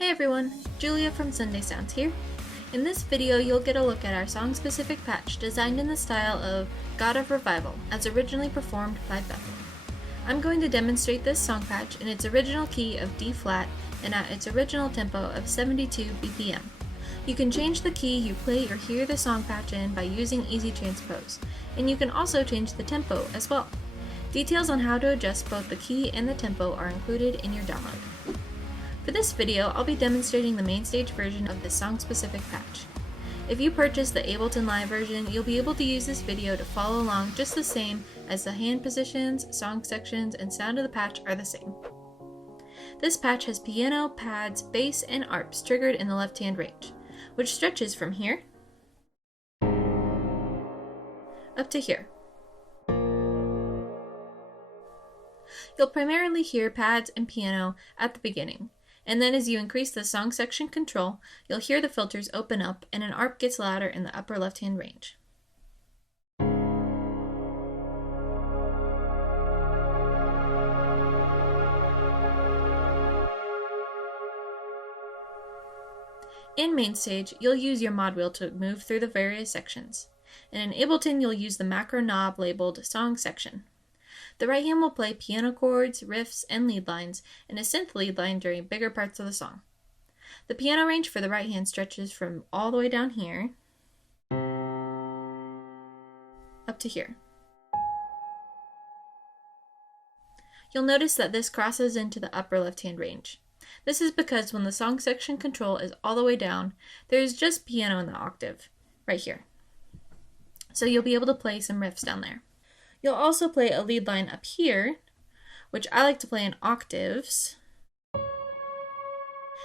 Hey everyone, Julia from Sunday Sounds here. In this video you'll get a look at our song-specific patch designed in the style of God of Revival, as originally performed by Bethel. I'm going to demonstrate this song patch in its original key of D flat and at its original tempo of 72 BPM. You can change the key you play or hear the song patch in by using Easy Transpose, and you can also change the tempo as well. Details on how to adjust both the key and the tempo are included in your download. For this video, I'll be demonstrating the MainStage version of this song-specific patch. If you purchase the Ableton Live version, you'll be able to use this video to follow along just the same as the hand positions, song sections, and sound of the patch are the same. This patch has piano, pads, bass, and arps triggered in the left-hand range, which stretches from here up to here. You'll primarily hear pads and piano at the beginning, and then as you increase the song section control, you'll hear the filters open up and an arp gets louder in the upper left-hand range. In MainStage, you'll use your mod wheel to move through the various sections, and in Ableton you'll use the macro knob labeled Song Section. The right hand will play piano chords, riffs, and lead lines, and a synth lead line during bigger parts of the song. The piano range for the right hand stretches from all the way down here up to here. You'll notice that this crosses into the upper left hand range. This is because when the song section control is all the way down, there is just piano in the octave, right here. So you'll be able to play some riffs down there. You'll also play a lead line up here, which I like to play in octaves,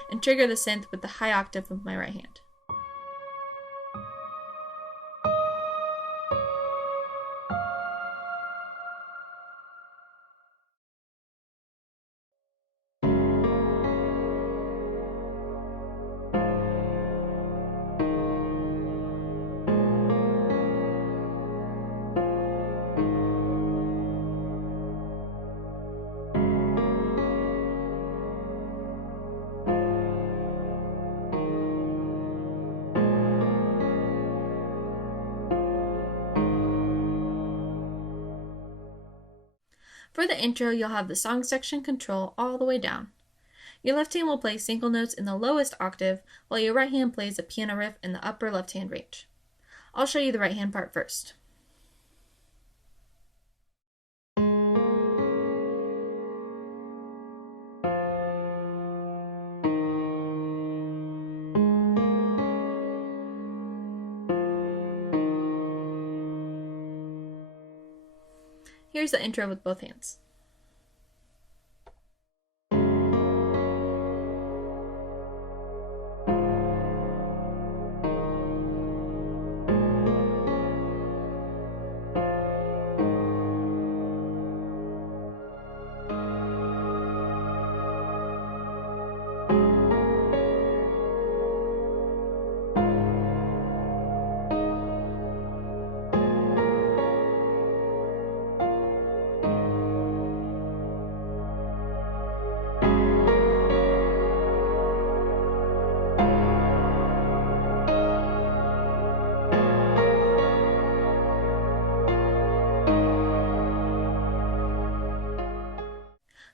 and trigger the synth with the high octave of my right hand. For the intro, you'll have the song section control all the way down. Your left hand will play single notes in the lowest octave, while your right hand plays a piano riff in the upper left hand range. I'll show you the right hand part first. Here's the intro with both hands.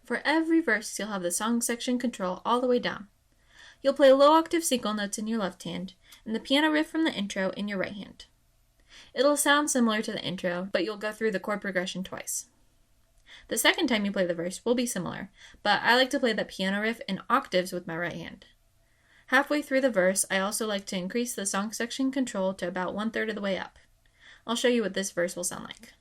For every verse, you'll have the song section control all the way down. You'll play low octave single notes in your left hand, and the piano riff from the intro in your right hand. It'll sound similar to the intro, but you'll go through the chord progression twice. The second time you play the verse will be similar, but I like to play that piano riff in octaves with my right hand. Halfway through the verse, I also like to increase the song section control to about 1/3 of the way up. I'll show you what this verse will sound like.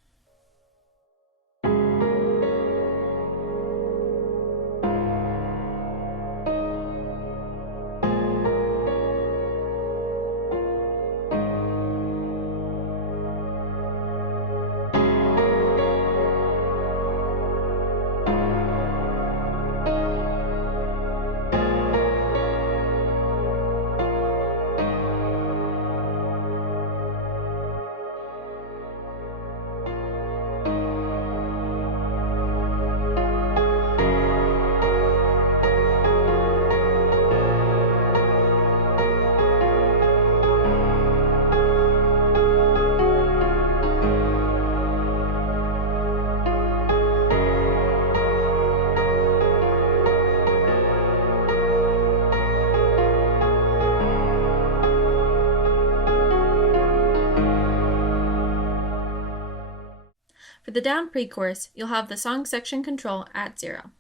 For the down pre-chorus, you'll have the song section control at 0.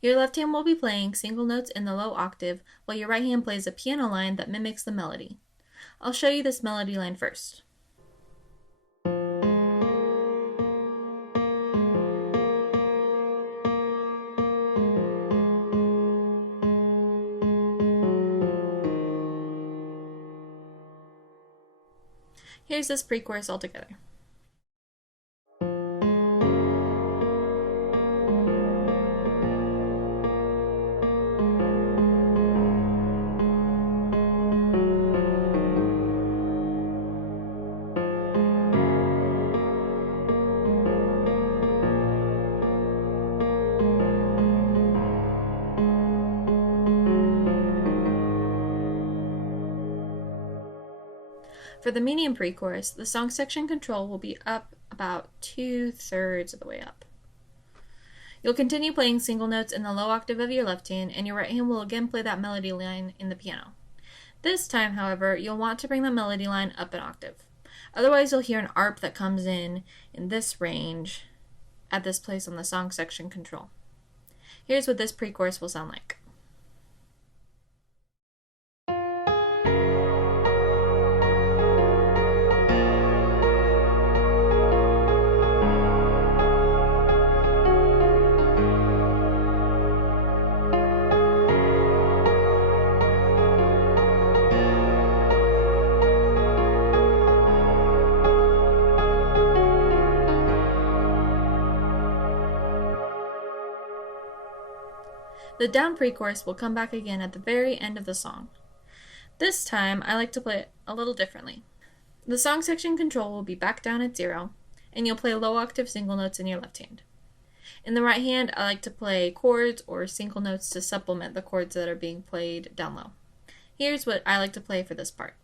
Your left hand will be playing single notes in the low octave, while your right hand plays a piano line that mimics the melody. I'll show you this melody line first. Here's this pre-chorus all together. For the medium pre-chorus, the song section control will be up about 2/3 of the way up. You'll continue playing single notes in the low octave of your left hand, and your right hand will again play that melody line in the piano. This time, however, you'll want to bring the melody line up an octave. Otherwise, you'll hear an arp that comes in this range at this place on the song section control. Here's what this pre-chorus will sound like. The down pre-chorus will come back again at the very end of the song. This time, I like to play it a little differently. The song section control will be back down at 0, and you'll play low octave single notes in your left hand. In the right hand, I like to play chords or single notes to supplement the chords that are being played down low. Here's what I like to play for this part.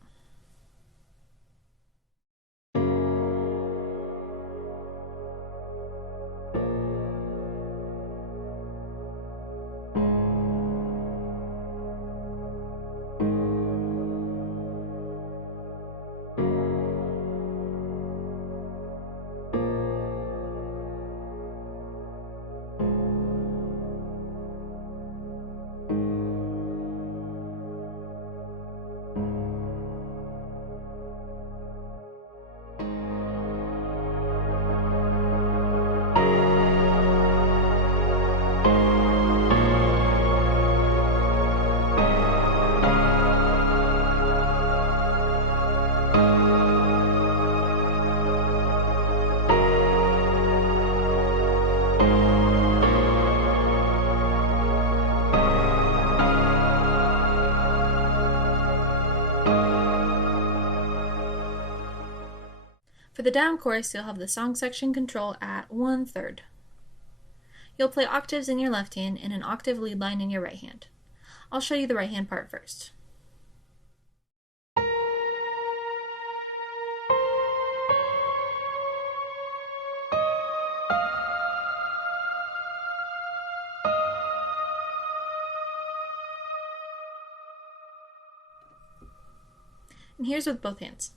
For the down chorus, you'll have the song section control at 1/3. You'll play octaves in your left hand and an octave lead line in your right hand. I'll show you the right hand part first. And here's with both hands.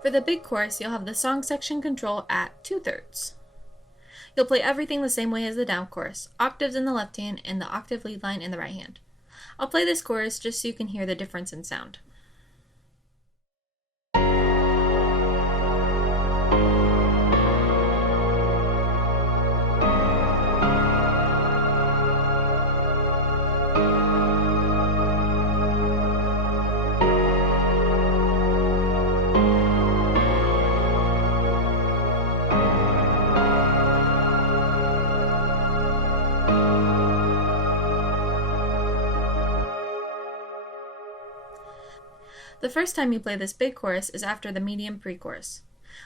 For the big chorus, you'll have the song section control at 2/3. You'll play everything the same way as the down chorus, octaves in the left hand and the octave lead line in the right hand. I'll play this chorus just so you can hear the difference in sound. The first time you play this big chorus is after the medium pre-chorus.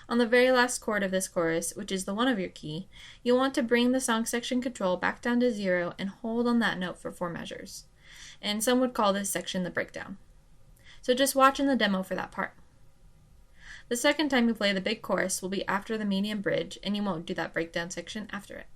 On the very last chord of this chorus, which is the 1 of your key, you'll want to bring the song section control back down to 0 and hold on that note for 4 measures. And some would call this section the breakdown. So just watch in the demo for that part. The second time you play the big chorus will be after the medium bridge, and you won't do that breakdown section after it.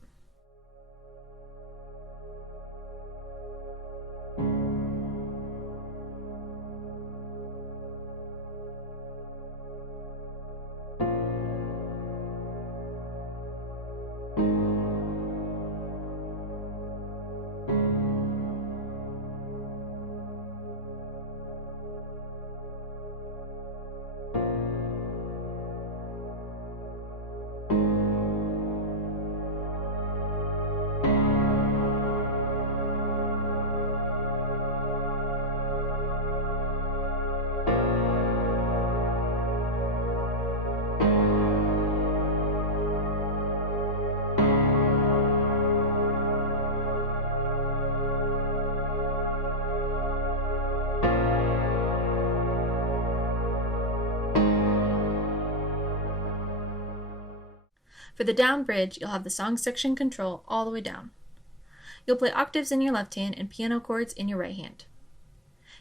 For the down bridge, you'll have the song section control all the way down. You'll play octaves in your left hand and piano chords in your right hand.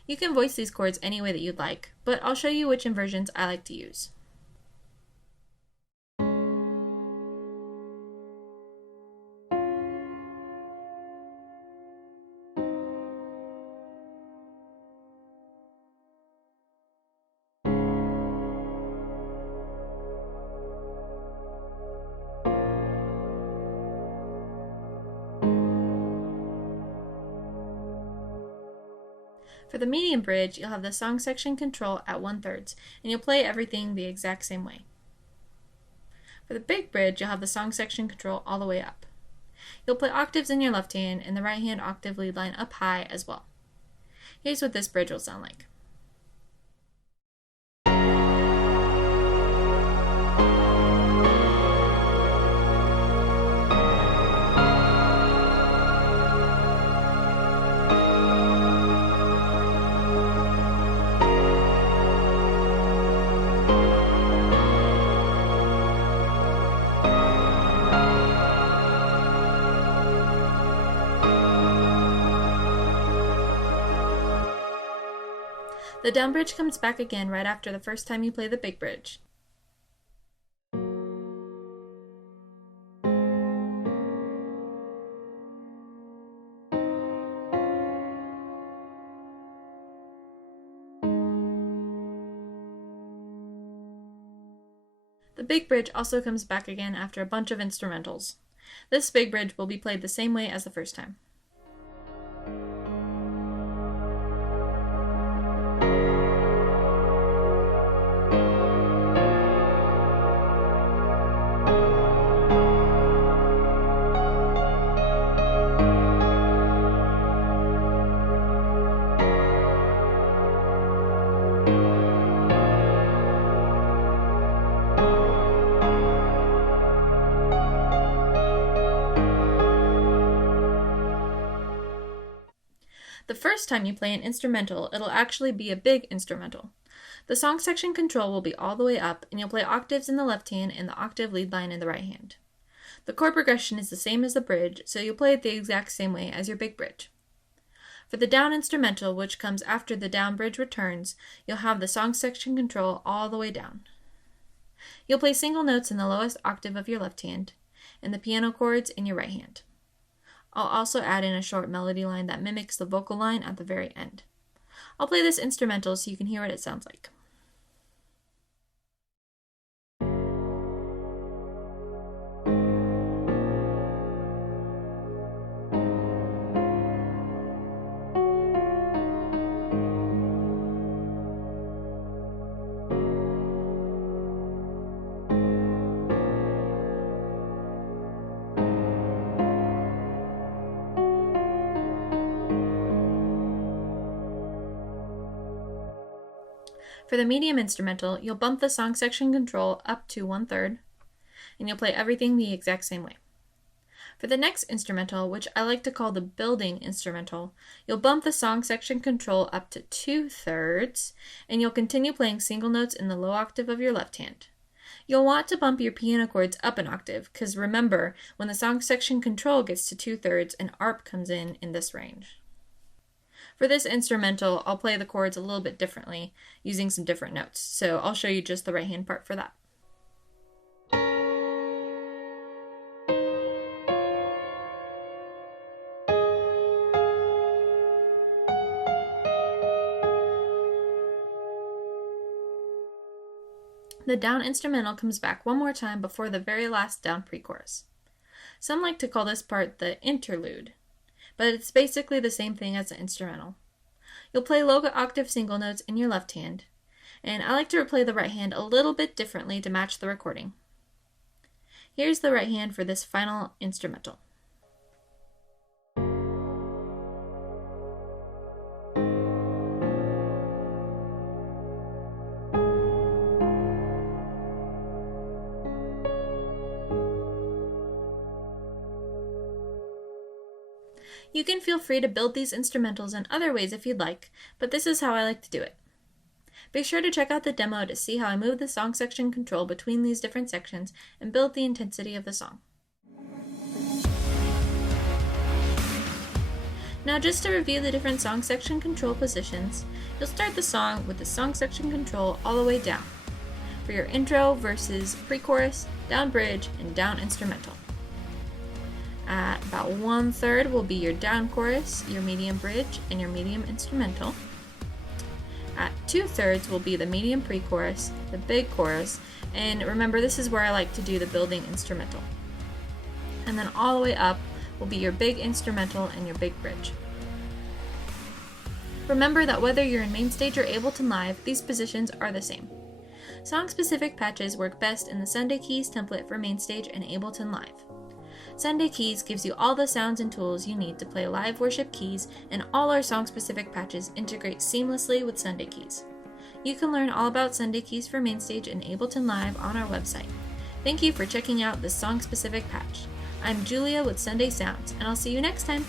You can voice these chords any way that you'd like, but I'll show you which inversions I like to use. For the medium bridge, you'll have the song section control at 1/3, and you'll play everything the exact same way. For the big bridge, you'll have the song section control all the way up. You'll play octaves in your left hand and the right hand octave lead line up high as well. Here's what this bridge will sound like. The down bridge comes back again right after the first time you play the big bridge. The big bridge also comes back again after a bunch of instrumentals. This big bridge will be played the same way as the first time. The first time you play an instrumental, it'll actually be a big instrumental. The song section control will be all the way up, and you'll play octaves in the left hand and the octave lead line in the right hand. The chord progression is the same as the bridge, so you'll play it the exact same way as your big bridge. For the down instrumental, which comes after the down bridge returns, you'll have the song section control all the way down. You'll play single notes in the lowest octave of your left hand, and the piano chords in your right hand. I'll also add in a short melody line that mimics the vocal line at the very end. I'll play this instrumental so you can hear what it sounds like. For the medium instrumental, you'll bump the song section control up to 1/3, and you'll play everything the exact same way. For the next instrumental, which I like to call the building instrumental, you'll bump the song section control up to 2/3, and you'll continue playing single notes in the low octave of your left hand. You'll want to bump your piano chords up an octave, because remember, when the song section control gets to 2/3, an ARP comes in this range. For this instrumental, I'll play the chords a little bit differently, using some different notes, so I'll show you just the right hand part for that. The down instrumental comes back one more time before the very last down pre-chorus. Some like to call this part the interlude, but it's basically the same thing as the instrumental. You'll play low octave single notes in your left hand, and I like to play the right hand a little bit differently to match the recording. Here's the right hand for this final instrumental. You can feel free to build these instrumentals in other ways if you'd like, but this is how I like to do it. Be sure to check out the demo to see how I move the song section control between these different sections and build the intensity of the song. Now just to review the different song section control positions, you'll start the song with the song section control all the way down for your intro, verses, pre-chorus, down bridge, and down instrumental. At about 1/3 will be your down chorus, your medium bridge, and your medium instrumental. At 2/3 will be the medium pre-chorus, the big chorus, and remember this is where I like to do the building instrumental. And then all the way up will be your big instrumental and your big bridge. Remember that whether you're in MainStage or Ableton Live, these positions are the same. Song-specific patches work best in the Sunday Keys template for MainStage and Ableton Live. Sunday Keys gives you all the sounds and tools you need to play live worship keys, and all our song-specific patches integrate seamlessly with Sunday Keys. You can learn all about Sunday Keys for MainStage and Ableton Live on our website. Thank you for checking out this song-specific patch. I'm Julia with Sunday Sounds, and I'll see you next time!